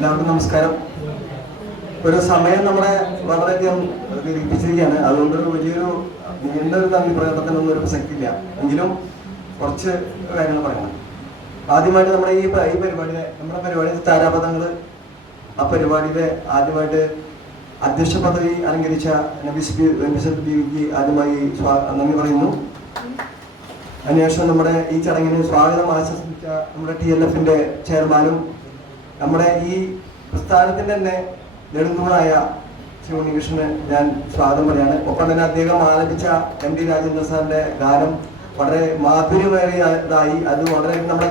എല്ലാവർക്കും നമസ്കാരം. ഒരു സമയം നമ്മളെ വളരെയധികം ദീർഘിപ്പിച്ചിരിക്കുകയാണ് അതുകൊണ്ട് വലിയൊരു നീണ്ട ഒരു തമ്മിൽ പ്രകടനത്തിനൊന്നും ഒരു പ്രസക്തിയില്ല. എങ്കിലും കുറച്ച് കാര്യങ്ങൾ പറയണം. ആദ്യമായിട്ട് നമ്മുടെ ഈ ഈ പരിപാടിയിലെ നമ്മുടെ പരിപാടിയിലെ താരാപഥങ്ങൾ ആ പരിപാടിയിലെ ആദ്യമായിട്ട് അധ്യക്ഷ പദവി അലങ്കരിച്ച നബിസ് നബിസ് ആദ്യമായി നന്ദി പറയുന്നു. അതിനുശേഷം നമ്മുടെ ഈ ചടങ്ങിന് സ്വാഗതം ആശംസിച്ച നമ്മുടെ ടി എൽ എഫിന്റെ ചെയർമാനും നമ്മുടെ ഈ പ്രസ്ഥാനത്തിന്റെ തന്നെ നെടുന്തൂണായ ശ്രീ ഉണ്ണികൃഷ്ണന് ഞാൻ സ്വാഗതം പറയാണ്. ഒപ്പം തന്നെ അദ്ദേഹം ആലപിച്ച എം ടി രാജേന്ദ്ര സാറിന്റെ ഗാനം വളരെ മാധുര്യമേറിയതായി. അത് വളരെ നമ്മുടെ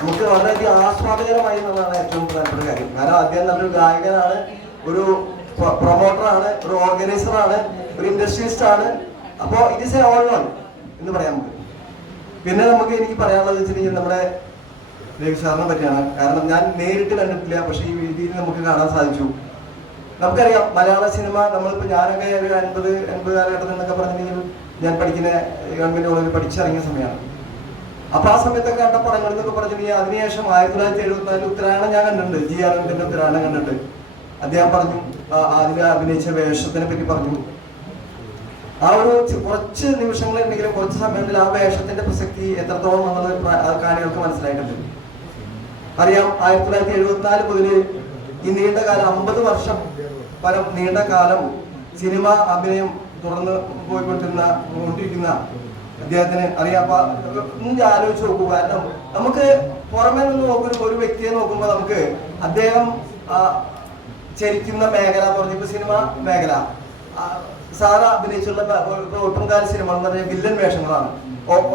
നമുക്ക് വളരെയധികം ആസ്വാദകരമായി എന്നുള്ളതാണ് ഏറ്റവും പ്രധാനപ്പെട്ട കാര്യം. കാരണം അദ്ദേഹം നല്ലൊരു ഗായകനാണ് ഒരു പ്രൊമോട്ടറാണ് ഒരു ഓർഗനൈസറാണ് ഒരു ഇൻഡസ്ട്രിയലിസ്റ്റ് ആണ്. അപ്പോൾ ഇറ്റ് ഇസ് എ ഓൾ എന്ന് പറയാം നമുക്ക്. പിന്നെ നമുക്ക് എനിക്ക് പറയാനുള്ളത് വെച്ചിട്ടുണ്ടെങ്കിൽ നമ്മുടെ രവി സാറിനെ പറ്റിയാണ് കാരണം ഞാൻ നേരിട്ട് കണ്ടിട്ടില്ല പക്ഷേ ഈ വേദിയിൽ നമുക്ക് കാണാൻ സാധിച്ചു. നമുക്കറിയാം മലയാള സിനിമ നമ്മളിപ്പോൾ ഞാനൊക്കെ ഒരു അൻപത് എൺപത് കാലഘട്ടത്തിൽ എന്നൊക്കെ പറഞ്ഞിട്ടുണ്ടെങ്കിൽ ഞാൻ പഠിക്കുന്ന ഗവൺമെന്റ് കോളേജിൽ പഠിച്ചിറങ്ങിയ സമയമാണ്. അപ്പൊ ആ സമയത്തൊക്കെ കണ്ട പടങ്ങൾ എന്നൊക്കെ പറഞ്ഞിട്ടുണ്ടെങ്കിൽ അതിനുശേഷം ആയിരത്തി തൊള്ളായിരത്തി എഴുപത്തിനാലിൽ ഉത്തരായണം ഞാൻ കണ്ടിട്ടുണ്ട്. ജി ആനന്ദിന്റെ ഉത്തരായണം കണ്ടിട്ടുണ്ട്. അദ്ദേഹം പറഞ്ഞു ആദ്യം അഭിനയിച്ച വേഷത്തിനെ പറ്റി പറഞ്ഞു. ആ ഒരു കുറച്ച് നിമിഷങ്ങളുണ്ടെങ്കിലും കുറച്ച് സമയത്തിൽ ആ വേഷത്തിന്റെ പ്രസക്തി എത്രത്തോളം എന്നുള്ളത് കാര്യങ്ങൾക്ക് മനസ്സിലായിട്ടുണ്ട്. അറിയാം ആയിരത്തി തൊള്ളായിരത്തി എഴുപത്തിനാല് മുതൽ ഈ നീണ്ട കാലം അമ്പത് വർഷം പരം നീണ്ട കാലം സിനിമ അഭിനയം തുടർന്ന് പോയിക്കൊണ്ടിരുന്ന കൊണ്ടിരിക്കുന്ന അദ്ദേഹത്തിന് അറിയാം. ആലോചിച്ച് നോക്കൂ. കാരണം നമുക്ക് പുറമെ നിന്ന് നോക്കുന്ന ഒരു വ്യക്തിയെ നോക്കുമ്പോൾ നമുക്ക് അദ്ദേഹം ചരിക്കുന്ന മേഖല പറഞ്ഞിപ്പോ പറഞ്ഞ സിനിമ മേഖല. സാറ അഭിനയിച്ചുള്ള ഒട്ടുംകാല സിനിമ എന്ന് പറഞ്ഞാൽ വില്ലൻ വേഷങ്ങളാണ്.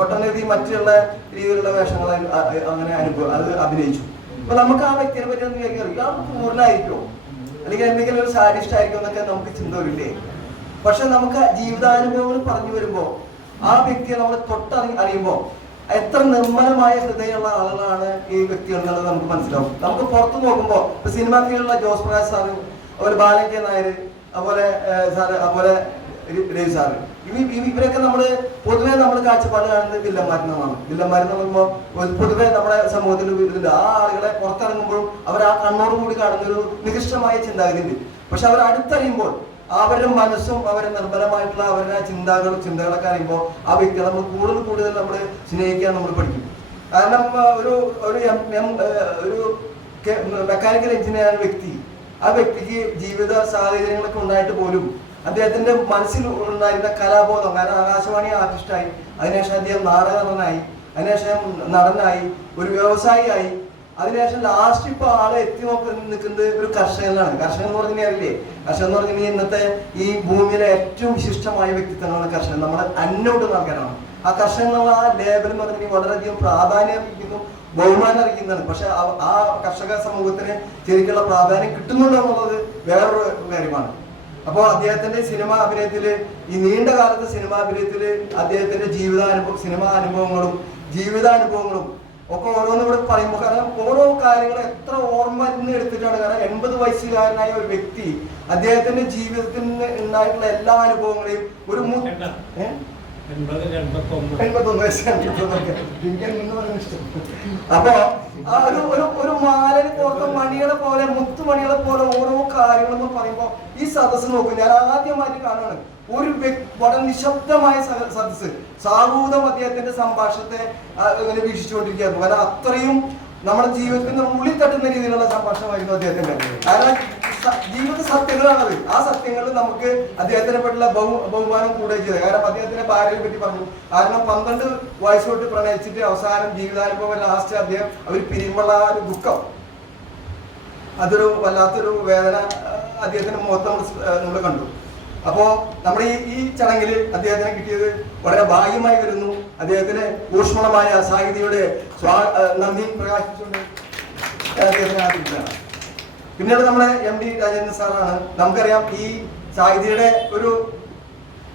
ഒട്ടനവധി മറ്റുള്ള രീതിയിലുള്ള വേഷങ്ങൾ അങ്ങനെ അനുഭവം അത് അഭിനയിച്ചു. അപ്പൊ നമുക്ക് ആ വ്യക്തിയെ പറ്റി ഒന്ന് വിചാരിക്കാം ഇയാൾ പൂർണമായിരിക്കുമോ? അല്ലെങ്കിൽ എന്തെങ്കിലും ഒരു ആയിരിക്കും എന്നൊക്കെ നമുക്ക് ചിന്ത വരില്ലേ? പക്ഷെ നമുക്ക് ജീവിതാനുഭവങ്ങൾ പറഞ്ഞു വരുമ്പോൾ ആ വ്യക്തിയെ നമ്മൾ തൊട്ടറി അറിയുമ്പോൾ എത്ര നിർമ്മലമായ ഹൃദയമുള്ള ആളുകളാണ് ഈ വ്യക്തികൾ എന്നുള്ളത് നമുക്ക് മനസ്സിലാവും. നമുക്ക് പുറത്തു നോക്കുമ്പോൾ ഇപ്പൊ സിനിമാ ഫീൽഡിലുള്ള ജോസ് പ്രകാശ് സാറ് അതുപോലെ ബാലൻ കെ നായർ അതുപോലെ സാറ് അതുപോലെ രവി സാറ്. ഇവ- ഇവരൊക്കെ നമ്മൾ പൊതുവേ നമ്മൾ കാഴ്ചപ്പാട് കാണുന്നത് വില്ലന്മാരെന്നാണ്. വില്ലന്മാരെന്ന് പറയുമ്പോൾ പൊതുവെ നമ്മുടെ സമൂഹത്തിൽ ഇതിണ്ട്. ആ ആളുകളെ പുറത്തിറങ്ങുമ്പോഴും അവർ ആ കണ്ണോട് കൂടി കാണുന്ന ഒരു നികൃഷ്ടമായ ചിന്താഗതി പക്ഷെ അവർ അടുത്തറിയുമ്പോൾ അവരുടെ മനസ്സും അവരുടെ നിർബലമായിട്ടുള്ള അവരുടെ ചിന്തകളും ചിന്തകളൊക്കെ അറിയുമ്പോൾ ആ വ്യക്തികളെ നമ്മൾ കൂടുതൽ കൂടുതൽ നമ്മൾ സ്നേഹിക്കാൻ നമ്മൾ പഠിക്കും. കാരണം ഒരു ഒരു ഒരു മെക്കാനിക്കൽ എഞ്ചിനീയർ വ്യക്തി ആ വ്യക്തിക്ക് ജീവിത സാഹചര്യങ്ങളൊക്കെ ഉണ്ടായിട്ട് പോലും അദ്ദേഹത്തിന്റെ മനസ്സിൽ ഉണ്ടായിരുന്ന കലാബോധം കാരണം ആകാശവാണി ആർട്ടിസ്റ്റായി. അതിനുശേഷം അദ്ദേഹം നാടകനായി അതിനുശേഷം നടനായി ഒരു വ്യവസായിയായി. അതിനുശേഷം ലാസ്റ്റ് ഇപ്പൊ ആളെ എത്തി നോക്കി നിൽക്കുന്നത് ഒരു കർഷകനാണ്. കർഷകൻ എന്ന് പറഞ്ഞാൽ അറിയില്ലേ? കർഷകൻ എന്ന് പറഞ്ഞാൽ ഇന്നത്തെ ഈ ഭൂമിയിലെ ഏറ്റവും വിശിഷ്ടമായ വ്യക്തിത്വമാണ് കർഷകൻ. നമ്മുടെ അന്നോട്ട് നൽകാനാണ്. ആ കർഷകൻ എന്നുള്ള ആ ലേബൽ എന്ന് പറഞ്ഞാൽ വളരെയധികം പ്രാധാന്യം അർപ്പിക്കുന്നു ബഹുമാനം അറിയിക്കുന്നതാണ് പക്ഷെ ആ കർഷക സമൂഹത്തിന് ശരിക്കുള്ള പ്രാധാന്യം കിട്ടുന്നുണ്ടോ എന്നുള്ളത് വേറൊരു കാര്യമാണ്. അപ്പോൾ അദ്ദേഹത്തിന്റെ സിനിമ അഭിനയത്തിൽ ഈ നീണ്ട കാലത്തെ സിനിമ അഭിനയത്തിൽ അദ്ദേഹത്തിന്റെ ജീവിതാനുഭവം സിനിമാ അനുഭവങ്ങളും ജീവിതാനുഭവങ്ങളും ഒക്കെ ഓരോന്നും ഇവിടെ പറയുമ്പോൾ കാരണം ഓരോ കാര്യങ്ങൾ എത്ര ഓർമ്മ നിന്ന് എടുത്തിട്ടാണ്. കാരണം എൺപത് വയസ്സുകാരനായ ഒരു വ്യക്തി അദ്ദേഹത്തിന്റെ ജീവിതത്തിൽ നിന്ന് ഉണ്ടായിട്ടുള്ള എല്ലാ അനുഭവങ്ങളെയും ഒരു എൺപത്തൊന്ന് ഇഷ്ടം. അപ്പൊ ആ ഒരു ഒരു ഒരു മാലന് പോലത്തെ മണികളെ പോലെ മുത്തുമണികളെ പോലെ ഓരോ കാര്യങ്ങളെന്ന് പറയുമ്പോ ഈ സദസ്സ് നോക്കും. ഞാൻ ആദ്യമായിട്ട് കാണുകയാണ്. ഒരു വളരെ നിശബ്ദമായ സദസ് സദസ്സ്. സാഹൂതം അദ്ദേഹത്തിന്റെ സംഭാഷണത്തെ ഇങ്ങനെ വീക്ഷിച്ചുകൊണ്ടിരിക്കുകയായിരുന്നു. കാരണം അത്രയും നമ്മുടെ ജീവിതത്തിൽ ഉള്ളിൽ തട്ടുന്ന രീതിയിലുള്ള സംഭാഷണമായിരുന്നു അദ്ദേഹത്തിന്റെ. കാരണം ജീവിത സത്യങ്ങളാണത്. ആ സത്യങ്ങളിൽ നമുക്ക് അദ്ദേഹത്തിനെ പറ്റിയുള്ള ബഹു ബഹുമാനം കൂടെ ചെയ്തത് കാരണം അദ്ദേഹത്തിന്റെ ഭാര്യയെ പറ്റി പറഞ്ഞു. കാരണം പന്ത്രണ്ട് വയസ്സ് തൊട്ട് പ്രണയിച്ചിട്ട് അവസാനം ജീവിതാനുഭവം ലാസ്റ്റ് അദ്ദേഹം അവർ പിരിയുമ്പോഴുള്ള ആ ഒരു ദുഃഖം. അതൊരു വല്ലാത്തൊരു വേദന അദ്ദേഹത്തിന്റെ മുഖത്ത് നമ്മൾ നമ്മൾ കണ്ടു. അപ്പോ നമ്മുടെ ഈ ഈ ചടങ്ങിൽ അദ്ദേഹത്തിന് കിട്ടിയത് വളരെ ഭാഗ്യമായി വരുന്നു. അദ്ദേഹത്തിന് ഊഷ്മളമായ സാഹിതിയുടെ സ്വാ നന്ദി പ്രകാശിച്ചുകൊണ്ട് അദ്ദേഹത്തിന് ആദരിക്കുകയാണ് പിന്നീട് നമ്മുടെ എം ഡി രാജേന്ദ്രൻ സാറാണ്. നമുക്കറിയാം ഈ സാഹിതിയുടെ ഒരു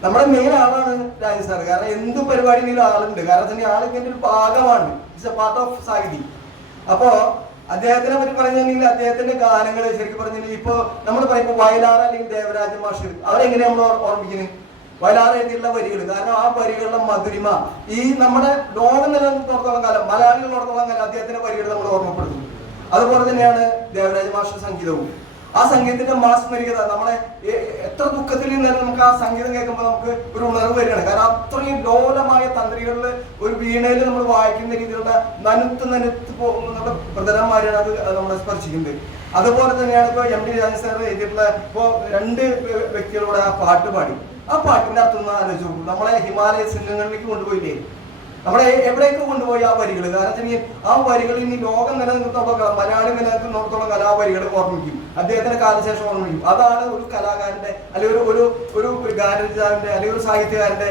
നമ്മുടെ മെയിൻ ആളാണ് രാജേന്ദ്രൻ സാർ കാരണം എന്ത് പരിപാടിയിലും ആളുണ്ട്. കാരണം തന്നെ ഇതിന്റെ ഒരു ഭാഗമാണ്. It's a part of Sahithi. അപ്പോ അദ്ദേഹത്തിനെ പറ്റി പറഞ്ഞിട്ടുണ്ടെങ്കിൽ അദ്ദേഹത്തിന്റെ ഗാനങ്ങൾ ശരിക്കും പറഞ്ഞിട്ടുണ്ടെങ്കിൽ ഇപ്പൊ നമ്മൾ പറയുമ്പോൾ വയലാർ അല്ലെങ്കിൽ ദേവരാജ മാഷ് അവരെങ്ങനെ നമ്മൾ ഓർ- ഓർമ്മിക്കുന്നത് വയലാർ എഴുതിയുള്ള വരികൾ കാരണം ആ വരികളുടെ മധുരിമ ഈ നമ്മുടെ ലോകം നിലനിർത്തോളം കാലം മലയാളികൾ ഓർത്തോളം കാലം അദ്ദേഹത്തിന്റെ വരികൾ നമ്മൾ ഓർമ്മപ്പെടുത്തും. അതുപോലെ തന്നെയാണ് ദേവരാജ മാഷ സംഗീതവും. ആ സംഗീതത്തിന്റെ മാസ്മരികത നമ്മളെ എത്ര ദുഃഖത്തിൽ നിന്നാലും നമുക്ക് ആ സംഗീതം കേൾക്കുമ്പോൾ നമുക്ക് ഒരു ഉണർവ് വരികയാണ്. കാരണം അത്രയും ലോലമായ തന്ത്രികളിൽ ഒരു വീണയിൽ നമ്മൾ വായിക്കുന്ന രീതിയിലുള്ള നനുത്ത് നനുത്ത് പോകുന്ന പ്രധാനന്മാരാണ് അത് നമ്മളെ സ്പർശിക്കുന്നത്. അതുപോലെ തന്നെയാണ് ഇപ്പോൾ എം ഡി രാജൻ സാർ എഴുതിയിട്ടുള്ള ഇപ്പോൾ രണ്ട് വ്യ- വ്യക്തികളോട് ആ പാട്ട് പാടി. ആ പാട്ടിന്റെ അർത്ഥം ആലോചിച്ചു നമ്മളെ ഹിമാലയ സിംഗങ്ങളിലേക്ക് കൊണ്ടുപോയില്ലേ? നമ്മളെ എവിടേക്ക് കൊണ്ടുപോയി ആ വരികൾ കാരണം ആ വരികൾ ഇനി ലോകം നിലനിർത്തുന്ന മലയാളി നിലനിർത്തുന്നിടത്തോളം കാലം വരികൾ ഓർമ്മിക്കും. അദ്ദേഹത്തിന്റെ കാലശേഷം ഓർമ്മിക്കും അതാണ് ഒരു കലാകാരന്റെ അല്ലെങ്കിൽ ഒരു ഒരു ഒരു ഗാനരചാരന്റെ അല്ലെങ്കിൽ ഒരു സാഹിത്യകാരന്റെ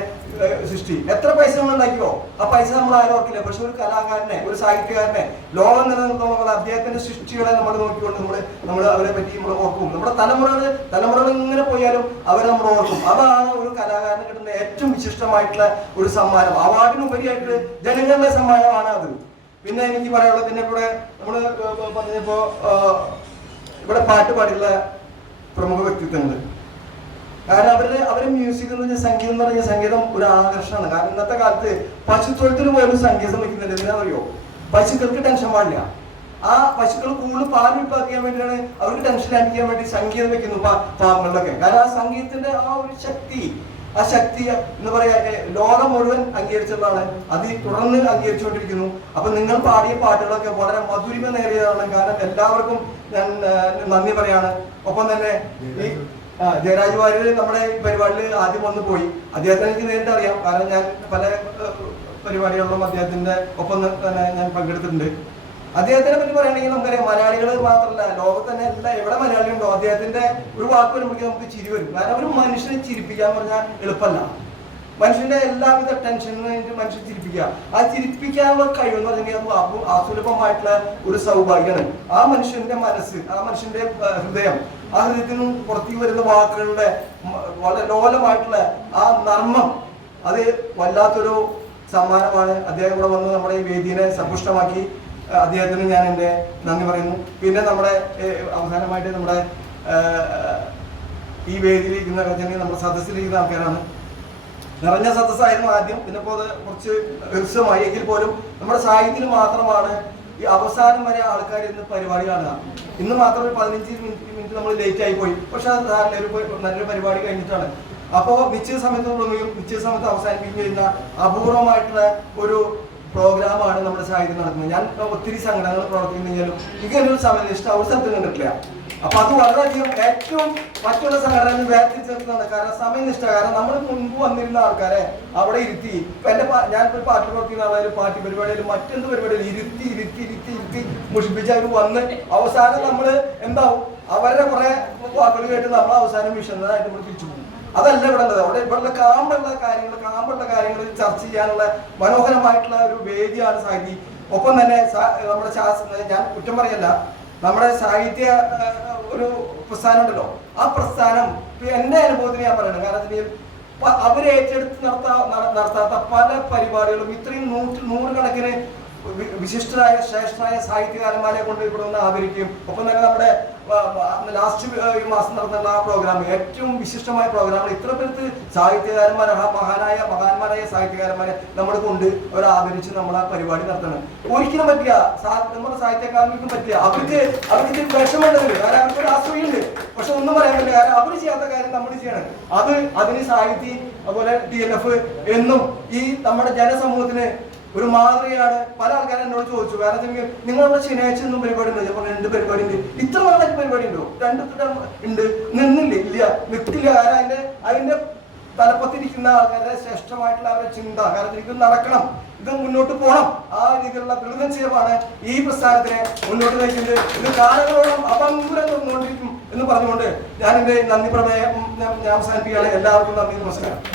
സൃഷ്ടി. എത്ര പൈസ നമ്മൾ ഉണ്ടാക്കിയോ ആ പൈസ നമ്മൾ ആരും ഓർക്കില്ല പക്ഷെ ഒരു കലാകാരനെ ഒരു സാഹിത്യകാരനെ ലോകം നിലനിർത്തുമ്പോൾ അദ്ദേഹത്തിന്റെ സൃഷ്ടികളെ നമ്മൾ നോക്കിക്കൊണ്ട് നമ്മൾ നമ്മൾ അവരെ പറ്റി നമ്മൾ ഓർക്കും. നമ്മുടെ തലമുറകൾ തലമുറകൾ ഇങ്ങനെ പോയാലും അവരെ നമ്മൾ ഓർക്കും. അതാണ് ഒരു കലാകാരന് കിട്ടുന്ന ഏറ്റവും വിശിഷ്ടമായിട്ടുള്ള ഒരു സമ്മാനം. അവാർഡിനുപരിയായിട്ട് ജനങ്ങളുടെ സമ്മാനമാണ് അത്. പിന്നെ എനിക്ക് പറയാനുള്ളത് പിന്നെ ഇവിടെ നമ്മൾ പറഞ്ഞപ്പോ ഇവിടെ പാട്ട് പാടിയുള്ള പ്രമുഖ വ്യക്തിത്വങ്ങൾ കാരണം അവരുടെ അവരുടെ മ്യൂസിക് എന്ന് പറഞ്ഞാൽ സംഗീതം എന്ന് പറഞ്ഞാൽ സംഗീതം ഒരു ആകർഷണമാണ്. കാരണം ഇന്നത്തെ കാലത്ത് പശുത്തൊഴുത്തിന് പോലും സംഗീതം വയ്ക്കുന്നുണ്ട് എന്തിനാ അറിയോ പശുക്കൾക്ക് ടെൻഷൻ പാടില്ല. ആ പശുക്കൾ കൂടുതൽ പാൽ ഉൽപ്പാദിക്കാൻ വേണ്ടിയാണ് അവർക്ക് ടെൻഷൻ അടിക്കാൻ വേണ്ടി സംഗീതം വെക്കുന്നു പാമ്പുകളിലൊക്കെ കാരണം ആ സംഗീതത്തിന്റെ ആ ഒരു ശക്തി ആ ശക്തി എന്ന് പറയാ ലോകം മുഴുവൻ അംഗീകരിച്ചതാണ്. അത് തുടർന്ന് അംഗീകരിച്ചുകൊണ്ടിരിക്കുന്നു. അപ്പൊ നിങ്ങൾ പാടിയ പാട്ടുകളൊക്കെ വളരെ മധുരിമ നേരിയതാണ് കാരണം എല്ലാവർക്കും ഞാൻ നന്ദി പറയാണ്. ഒപ്പം തന്നെ ഈ ജയരാജ് വാര്യർ നമ്മുടെ പരിപാടിയിൽ ആദ്യം വന്നു പോയി. അദ്ദേഹത്തെ എനിക്ക് നേരിട്ട് അറിയാം. കാരണം ഞാൻ പല പരിപാടികളിലും അദ്ദേഹത്തിന്റെ ഒപ്പം തന്നെ ഞാൻ പങ്കെടുത്തിട്ടുണ്ട്. അദ്ദേഹത്തിനെ പറ്റി പറയുകയാണെങ്കിൽ നമുക്കറിയാം മലയാളികൾ മാത്രമല്ല ലോകത്ത് തന്നെ എല്ലാ എവിടെ മലയാളി ഉണ്ടോ അദ്ദേഹത്തിന്റെ ഒരു വാക്ക് വരുമ്പോഴേക്കും നമുക്ക് ചിരി വരും. കാരണം ഒരു മനുഷ്യനെ ചിരിപ്പിക്കാൻ പറഞ്ഞാൽ എളുപ്പമല്ല. മനുഷ്യന്റെ എല്ലാവിധ ടെൻഷനും മനുഷ്യൻ ചിരിപ്പിക്കുക. ആ ചിരിപ്പിക്കാനുള്ള കഴിവെന്ന് പറഞ്ഞാൽ അസുലഭമായിട്ടുള്ള ഒരു സൗഭാഗ്യമാണ്. ആ മനുഷ്യന്റെ മനസ്സ് ആ മനുഷ്യന്റെ ഹൃദയം ആ ഹൃദയത്തിൽ നിന്നും പുറത്തേക്ക് വരുന്ന വാക്കുകളുടെ വളരെ ലോലമായിട്ടുള്ള ആ നർമ്മം അത് വല്ലാത്തൊരു സമ്മാനമാണ്. അദ്ദേഹം ഇവിടെ വന്ന് നമ്മുടെ ഈ വേദിയെ സമ്പുഷ്ടമാക്കി. അദ്ദേഹത്തിന് ഞാൻ എന്റെ നന്ദി പറയുന്നു. പിന്നെ നമ്മുടെ അവസാനമായിട്ട് നമ്മുടെ ഈ വേദിയിലിരിക്കുന്ന രചന നമ്മുടെ സദസ്സിലിരിക്കുന്ന ആൾക്കാരാണ്. നിറഞ്ഞ സദസ്സായിരുന്നു ആദ്യം. പിന്നെ ഇപ്പോൾ അത് കുറച്ച് ഹ്രസ്വമായി എങ്കിൽ പോലും നമ്മുടെ സാഹിത്യത്തിൽ മാത്രമാണ് ഈ അവസാനം വരെ ആൾക്കാർ ഇന്ന് പരിപാടി കാണുക. ഇന്ന് മാത്രം ഒരു പതിനഞ്ച് മിനിറ്റ് മിനിറ്റ് നമ്മൾ ലേറ്റ് ആയി പോയി. പക്ഷെ അത് നല്ലൊരു നല്ലൊരു പരിപാടി കഴിഞ്ഞിട്ടാണ്. അപ്പോൾ നിശ്ചയ സമയത്ത് തുടങ്ങുകയും നിശ്ചയ സമയത്ത് അവസാനിപ്പിക്കുകയും ചെയ്യുന്ന അപൂർവമായിട്ടുള്ള ഒരു പ്രോഗ്രാമാണ് നമ്മുടെ സാഹിത്യം നടക്കുന്നത് ഞാൻ ഒത്തിരി സംഘടനകൾ പ്രവർത്തിക്കുന്നെങ്കിലും ഇങ്ങനൊരു ഒരു സമയനിഷ്ഠ ഒരു സ്ഥലത്തും കണ്ടിട്ടില്ല. അപ്പൊ അത് വളരെയധികം ഏറ്റവും മറ്റുള്ള സംഘടനകൾ വേർതിരിച്ചെടുക്കുന്നതാണ് കാരണം സമയനിഷ്ഠ കാരണം നമ്മൾ മുൻപ് വന്നിരുന്ന ആൾക്കാരെ അവിടെ ഇരുത്തി ഇപ്പൊ എന്റെ പാ- ഞാൻ ഇപ്പൊ പാർട്ടി പ്രവർത്തിക്കുന്ന ആളായാലും പാർട്ടി പരിപാടിയിലും മറ്റെന്ത് പരിപാടിയിലും ഇരുത്തി ഇരുത്തി ഇരുത്തി ഇരുത്തി മുഷിപ്പിച്ച് അവർ വന്ന് അവസാനം നമ്മൾ എന്താവും? അവരുടെ കുറെ വാക്കുകൾ കേട്ട് നമ്മൾ അവസാനം വിഷന്നതായിട്ട് നമ്മൾ തിരിച്ചു പോകും. അതല്ല ഇവിടെ ഉള്ളത്. അവിടെ ഇവിടെ കാമ്പുള്ള കാര്യങ്ങൾ കാമ്പുള്ള കാര്യങ്ങൾ ചർച്ച ചെയ്യാനുള്ള മനോഹരമായിട്ടുള്ള ഒരു വേദിയാണ് സാഹിത്യം ഒപ്പം തന്നെ നമ്മുടെ ശാസ്ത്ര ഞാൻ കുറ്റം പറയല്ല. നമ്മുടെ സാഹിത്യ ഒരു പ്രസ്ഥാനം ഉണ്ടല്ലോ. ആ പ്രസ്ഥാനം എന്റെ അനുഭവത്തിന് ഞാൻ പറയണം കാരണം അവർ ഏറ്റെടുത്ത് നടത്താ നട- നടത്താത്ത പല പരിപാടികളും ഇത്രയും നൂറ്റി നൂറുകണക്കിന് വിശിഷ്ടരായ ശ്രേഷ്ഠരായ സാഹിത്യകാരന്മാരെ കൊണ്ട് ഇവിടെ ഒന്ന് ആദരിക്കും. ഒപ്പം തന്നെ നമ്മുടെ ലാസ്റ്റ് ഈ മാസം നടന്ന ആ പ്രോഗ്രാം ഏറ്റവും വിശിഷ്ടമായ പ്രോഗ്രാം ഇത്ര പേർക്ക് സാഹിത്യകാരന്മാരെ ആ മഹാനായ മഹാന്മാരായ സാഹിത്യകാരന്മാരെ നമ്മൾ കൊണ്ട് അവരെ ആദരിച്ച് നമ്മൾ ആ പരിപാടി നടത്തണം. ഒരിക്കലും പറ്റില്ല. നമ്മുടെ സാഹിത്യകാരന്മാർക്കും പറ്റില്ല. അവർക്ക് അവർക്ക് ഇതിൽ വിഷമമുണ്ട് കാരണം അവർക്ക് ഒരു പക്ഷെ ഒന്നും പറയാൻ പറ്റില്ല. കാരണം അവർ ചെയ്യാത്ത കാര്യം നമ്മൾ ചെയ്യണം. അത് അതിന് സാഹിത്യം അതുപോലെ ടി എൻ എഫ് എന്നും ഈ നമ്മുടെ ജനസമൂഹത്തിന് ഒരു മാതൃകയാണ്. പല ആൾക്കാരും എന്നോട് ചോദിച്ചു വേറെ നിങ്ങൾ നിങ്ങളുടെ ശനിയാഴ്ച ഒന്നും പരിപാടി ഉണ്ടോ? ഞാൻ രണ്ട് പരിപാടി ഉണ്ട്? ഇത്ര നാളെ പരിപാടി ഉണ്ടോ? രണ്ട് ഉണ്ട്. നിന്നില്ല ഇല്ല നിൽക്കില്ല കാരണം അതിന്റെ അതിന്റെ തലപ്പത്തിരിക്കുന്ന ആൾക്കാരുടെ ശ്രേഷ്ഠമായിട്ടുള്ള അവരുടെ ചിന്ത. കാരണം ഇത് നടക്കണം. ഇത് മുന്നോട്ട് പോകണം. ആ രീതിയിലുള്ള ദൃഢനിശ്ചയമാണ് ഈ പ്രസ്ഥാനത്തിനെ മുന്നോട്ട് നയിക്കുന്നത്. ഇത് കാലങ്ങളോളം അപങ്കുരം തന്നുകൊണ്ടിരിക്കും എന്ന് പറഞ്ഞുകൊണ്ട് ഞാൻ എന്റെ നന്ദി പ്രമേയം ഞാൻ അവസാനിപ്പിക്കുകയാണ്. എല്ലാവർക്കും നന്ദി നമസ്കാരം.